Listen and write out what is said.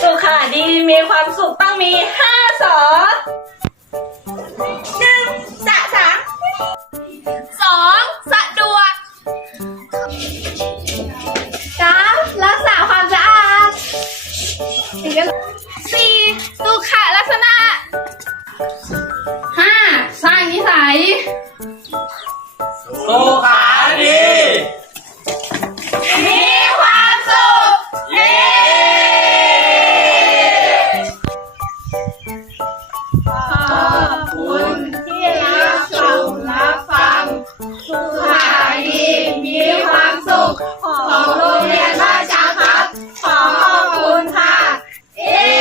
สุขาดีมีความสุขต้องมีห้าสอหนึ่งสะสามสองสะดวกสามรักษาความสะอาดสี่สุขะลักษณะห้าสร้างนิสัยสุขา ขายดีมีความสุขขอ